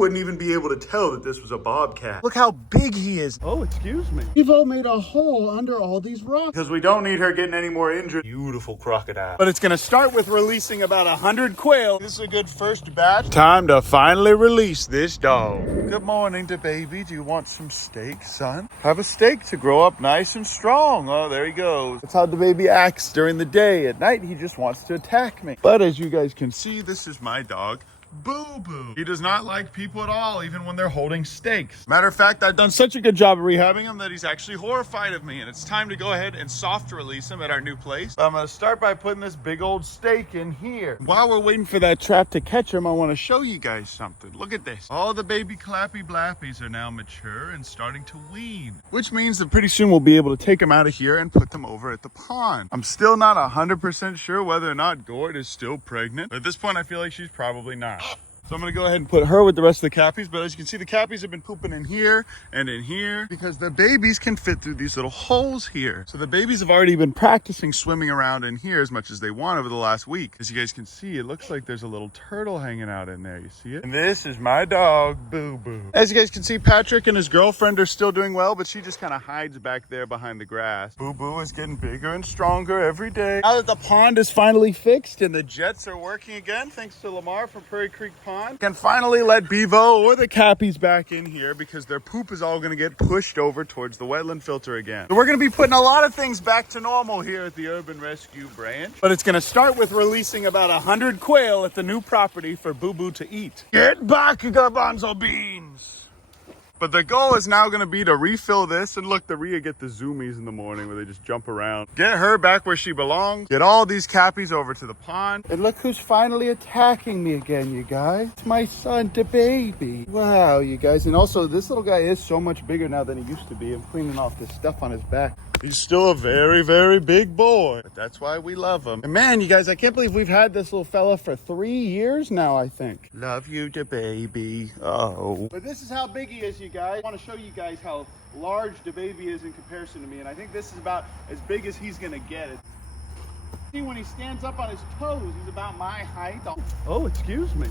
wouldn't even be able to tell that this was a bobcat. Look how big he is. Oh, excuse me. We've all made a hole under all these rocks because we don't need her getting any more injured. Beautiful crocodile. But it's gonna start with releasing about 100 quail. This is a good first batch. Time to finally release this dog. Good morning to baby. Do you want some steak, son? Have a steak to grow up nice and strong. Oh, there he goes. That's how the baby acts during the day. At night, he just wants to attack me. But as you guys can see, this is my dog, Boo Boo. He does not like people at all, even when they're holding steaks. Matter of fact, I've done such a good job of rehabbing him that he's actually horrified of me, and it's time to go ahead and soft release him at our new place. I'm gonna start by putting this big old steak in here. While we're waiting for that trap to catch him, I wanna show you guys something. Look at this. All the baby clappy blappies are now mature and starting to wean, which means that pretty soon we'll be able to take them out of here and put them over at the pond. I'm still not 100% sure whether or not Gort is still pregnant, but at this point I feel like she's probably not. So I'm gonna go ahead and put her with the rest of the cappies, but as you can see, the cappies have been pooping in here and in here because the babies can fit through these little holes here. So the babies have already been practicing swimming around in here as much as they want over the last week. As you guys can see, it looks like there's a little turtle hanging out in there. You see it? And this is my dog, Boo Boo. As you guys can see, Patrick and his girlfriend are still doing well, but she just kind of hides back there behind the grass. Boo Boo is getting bigger and stronger every day. Now that the pond is finally fixed and the jets are working again, thanks to Lamar from Prairie Creek Pond, can finally let Bevo or the cappies back in here because their poop is all going to get pushed over towards the wetland filter again. So we're going to be putting a lot of things back to normal here at the Urban Rescue Branch, but it's going to start with releasing about 100 quail at the new property for Boo Boo to eat. Get back, garbanzo beans! But the goal is now going to be to refill this. And look, the Rhea get the zoomies in the morning where they just jump around. Get her back where she belongs. Get all these cappies over to the pond. And look who's finally attacking me again, you guys. It's my son, the baby. Wow, you guys. And also, this little guy is so much bigger now than he used to be. I'm cleaning off this stuff on his back. He's still a very, very big boy, but that's why we love him. And man, you guys, I can't believe we've had this little fella for 3 years now, I think. Love you, the baby. Oh. But this is how big he is, you guys. I want to show you guys how large the baby is in comparison to me, and I think this is about as big as he's gonna get. See, when he stands up on his toes, he's about my height. Oh, excuse me.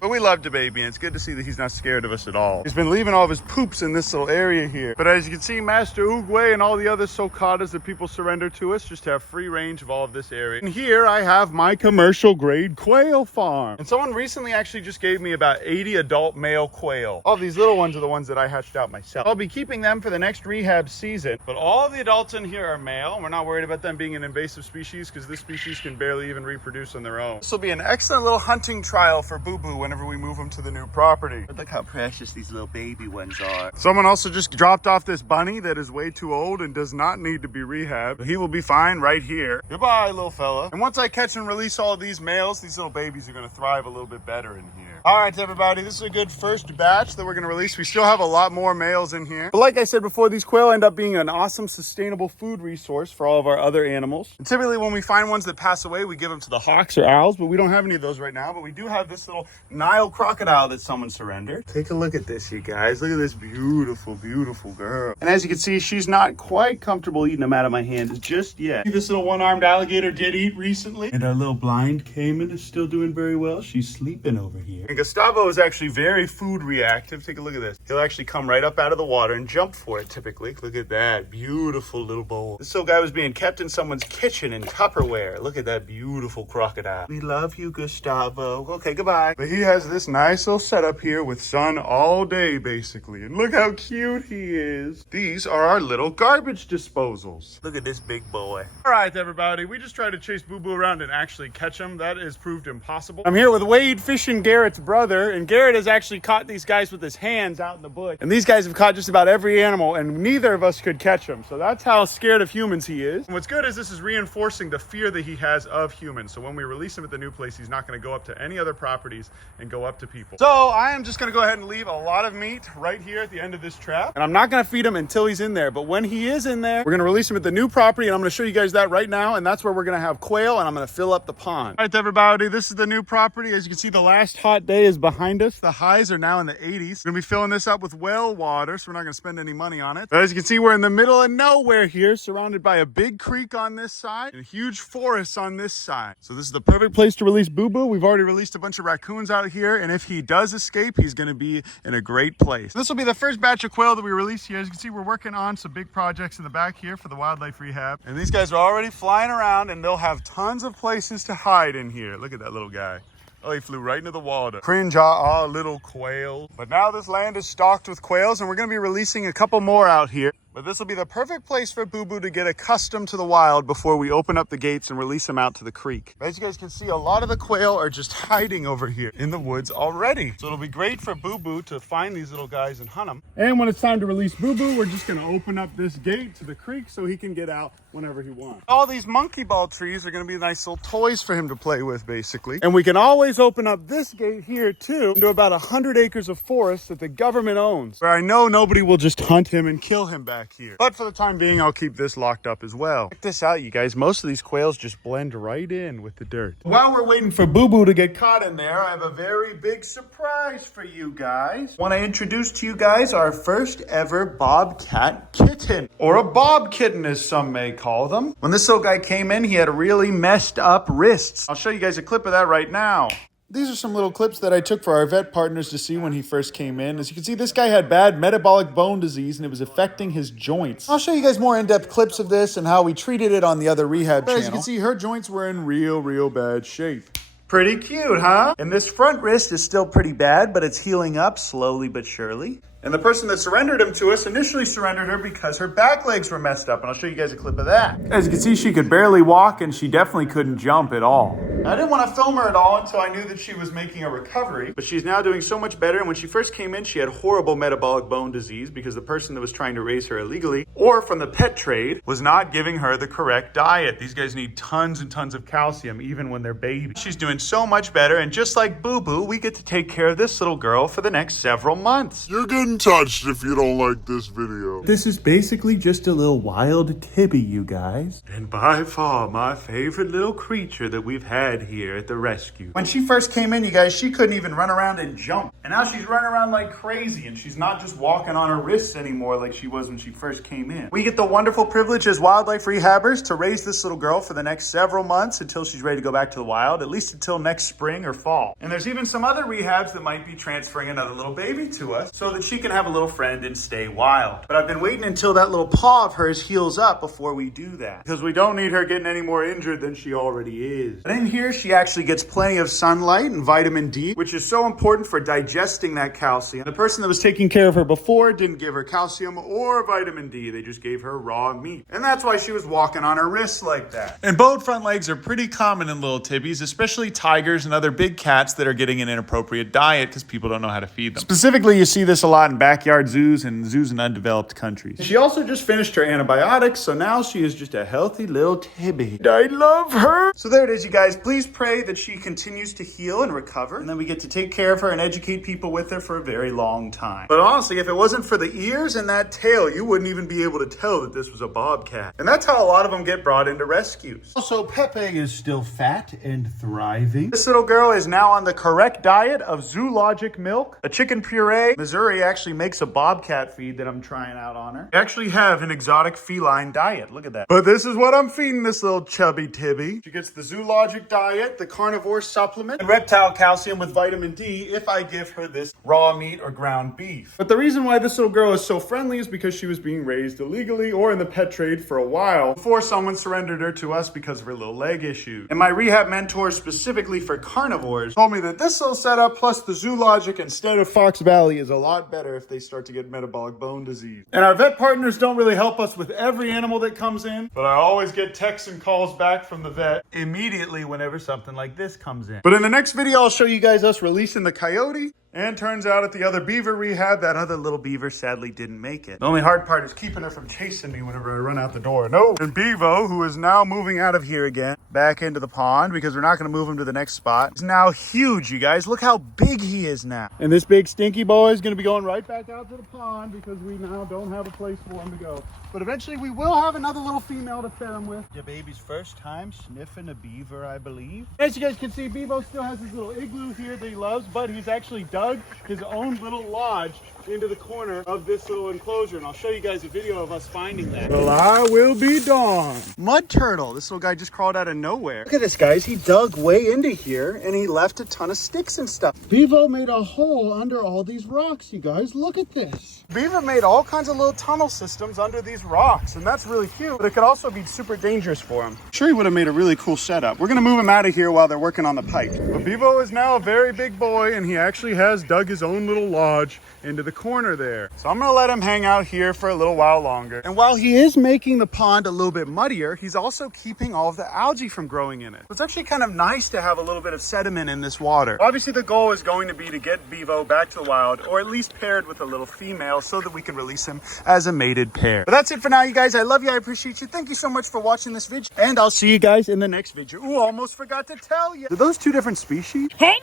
But we love the baby, and it's good to see that he's not scared of us at all. He's been leaving all of his poops in this little area here. But as you can see, Master Oogway and all the other socadas that people surrender to us just have free range of all of this area. And here I have my commercial grade quail farm. And someone recently actually just gave me about 80 adult male quail. All these little ones are the ones that I hatched out myself. I'll be keeping them for the next rehab season. But all the adults in here are male. We're not worried about them being an invasive species because this species can barely even reproduce on their own. This will be an excellent little hunting trial for Boo Boo whenever we move him to the new property. But look how precious these little baby ones are. Someone also just dropped off this bunny that is way too old and does not need to be rehabbed. He will be fine right here. Goodbye, little fella. And once I catch and release all of these males, these little babies are going to thrive a little bit better in here. All right, everybody, this is a good first batch that we're going to release. We still have a lot more males in here. But like I said before, these quail end up being an awesome, sustainable food resource for all of our other animals. And typically when we find ones that pass away, we give them to the hawks or owls, but we don't have any of those right now. But we do have this little Nile crocodile that someone surrendered. Take a look at this, you guys. Look at this beautiful, beautiful girl. And as you can see, she's not quite comfortable eating them out of my hands just yet. This little one-armed alligator did eat recently. And our little blind caiman is still doing very well. She's sleeping over here. And Gustavo is actually very food reactive. Take a look at this. He'll actually come right up out of the water and jump for it typically. Look at that beautiful little bowl. This little guy was being kept in someone's kitchen in Tupperware. Look at that beautiful crocodile. We love you, Gustavo. Okay, goodbye. But he has this nice little setup here with sun all day basically. And look how cute he is. These are our little garbage disposals. Look at this big boy. All right, everybody. We just tried to chase Boo Boo around and actually catch him. That has proved impossible. I'm here with Wade fishing Garrett's brother, and Garrett has actually caught these guys with his hands out in the bush. And these guys have caught just about every animal, and neither of us could catch him. So that's how scared of humans he is. And what's good is this is reinforcing the fear that he has of humans. So when we release him at the new place, he's not going to go up to any other properties and go up to people. So I am just going to go ahead and leave a lot of meat right here at the end of this trap. And I'm not going to feed him until he's in there. But when he is in there, we're going to release him at the new property, and I'm going to show you guys that right now. And that's where we're going to have quail, and I'm going to fill up the pond. All right, everybody, this is the new property. As you can see, the last hot day day is behind us. The highs are now in the 80s. We're gonna be filling this up with well water, so we're not gonna spend any money on it. But as you can see, we're in the middle of nowhere here, surrounded by a big creek on this side and huge forests on this side. So this is the perfect place to release Boo Boo. We've already released a bunch of raccoons out here, and if he does escape, he's gonna be in a great place. This will be the first batch of quail that we release here. As you can see, we're working on some big projects in the back here for the wildlife rehab. And these guys are already flying around, and they'll have tons of places to hide in here. Look at that little guy. Oh, he flew right into the water. Cringe, little quail. But now this land is stocked with quails, and we're gonna be releasing a couple more out here. But this will be the perfect place for Boo Boo to get accustomed to the wild before we open up the gates and release him out to the creek. As you guys can see, a lot of the quail are just hiding over here in the woods already. So it'll be great for Boo Boo to find these little guys and hunt them. And when it's time to release Boo Boo, we're just gonna open up this gate to the creek so he can get out whenever he wants. All these monkey ball trees are gonna be nice little toys for him to play with, basically. And we can always open up this gate here too into about 100 acres of forest that the government owns, where I know nobody will just hunt him and kill him back here. But for the time being, I'll keep this locked up as well. Check this out, you guys. Most of these quails just blend right in with the dirt. While we're waiting for Boo Boo to get caught in there, I have a very big surprise for you guys. I want to introduce to you guys our first ever bobcat kitten, or a bob kitten as some may call them. When this little guy came in, he had really messed up wrists. I'll show you guys a clip of that right now. These are some little clips that I took for our vet partners to see when he first came in. As you can see, this guy had bad metabolic bone disease and it was affecting his joints. I'll show you guys more in-depth clips of this and how we treated it on the other rehab channel. As you can see, her joints were in real bad shape. Pretty cute, huh? And this front wrist is still pretty bad, but it's healing up slowly but surely. And the person that surrendered him to us initially surrendered her because her back legs were messed up. And I'll show you guys a clip of that. As you can see, she could barely walk and she definitely couldn't jump at all. I didn't want to film her at all until I knew that she was making a recovery, but she's now doing so much better. And when she first came in, she had horrible metabolic bone disease because the person that was trying to raise her illegally or from the pet trade was not giving her the correct diet. These guys need tons and tons of calcium even when they're babies. She's doing so much better. And just like Boo Boo, we get to take care of this little girl for the next several months. You're getting touched if you don't like this video. This is basically just a little wild Tibby, you guys. And by far my favorite little creature that we've had here at the rescue. When she first came in, you guys, she couldn't even run around and jump. And now she's running around like crazy, and she's not just walking on her wrists anymore like she was when she first came in. We get the wonderful privilege as wildlife rehabbers to raise this little girl for the next several months until she's ready to go back to the wild, at least until next spring or fall. And there's even some other rehabs that might be transferring another little baby to us so that she can have a little friend and stay wild. But I've been waiting until that little paw of hers heals up before we do that, because we don't need her getting any more injured than she already is. But in here, she actually gets plenty of sunlight and vitamin D, which is so important for digesting that calcium. The person that was taking care of her before didn't give her calcium or vitamin D. They just gave her raw meat. And that's why she was walking on her wrists like that. And bowed front legs are pretty common in little Tibbies, especially tigers and other big cats that are getting an inappropriate diet because people don't know how to feed them. Specifically, you see this a lot in backyard zoos and zoos in undeveloped countries. She also just finished her antibiotics, so now she is just a healthy little Tibby. I love her. So there it is, you guys. Please pray that she continues to heal and recover, and then we get to take care of her and educate people with her for a very long time. But honestly, if it wasn't for the ears and that tail, you wouldn't even be able to tell that this was a bobcat. And that's how a lot of them get brought into rescues. Also, Pepe is still fat and thriving. This little girl is now on the correct diet of zoologic milk, a chicken puree. Missouri actually makes a bobcat feed that I'm trying out on her. They actually have an exotic feline diet. Look at that. But this is what I'm feeding this little chubby Tibby. She gets the zoologic diet, the carnivore supplement, and reptile calcium with vitamin D if I give her this raw meat or ground beef. But the reason why this little girl is so friendly is because she was being raised illegally or in the pet trade for a while before someone surrendered her to us because of her little leg issues. And my rehab mentor specifically for carnivores told me that this little setup plus the zoologic instead of Fox Valley is a lot better if they start to get metabolic bone disease. And our vet partners don't really help us with every animal that comes in, but I always get texts and calls back from the vet immediately whenever something like this comes in. But in the next video, I'll show you guys us releasing the coyote And turns out at the other beaver rehab, that other little beaver sadly didn't make it. The only hard part is keeping her from chasing me whenever I run out the door. No. And Bevo, who is now moving out of here again, back into the pond because we're not going to move him to the next spot, is now huge, you guys. Look how big he is now. And this big stinky boy is going to be going right back out to the pond because we now don't have a place for him to go. But eventually we will have another little female to pair him with. Your baby's first time sniffing a beaver, I believe. As you guys can see, Bevo still has his little igloo here that he loves, but he's actually dug his own little lodge into the corner of this little enclosure, and I'll show you guys a video of us finding that. Well, I will be darned. Mud turtle. This little guy just crawled out of nowhere. Look at this, guys. He dug way into here, and he left a ton of sticks and stuff. Bevo made a hole under all these rocks, you guys. Look at this. Beaver made all kinds of little tunnel systems under these rocks, and that's really cute, but it could also be super dangerous for him. I'm sure he would have made a really cool setup. We're going to move him out of here while they're working on the pipe. But Bevo is now a very big boy, and he actually has dug his own little lodge into the corner there. So I'm gonna let him hang out here for a little while longer. And while he is making the pond a little bit muddier, he's also keeping all of the algae from growing in it. So it's actually kind of nice to have a little bit of sediment in this water. Obviously the goal is going to be to get Bevo back to the wild, or at least paired with a little female so that we can release him as a mated pair. But that's it for now, you guys. I love you, I appreciate you. Thank you so much for watching this video, and I'll see you guys in the next video. Ooh, almost forgot to tell you. Are those two different species? Hey,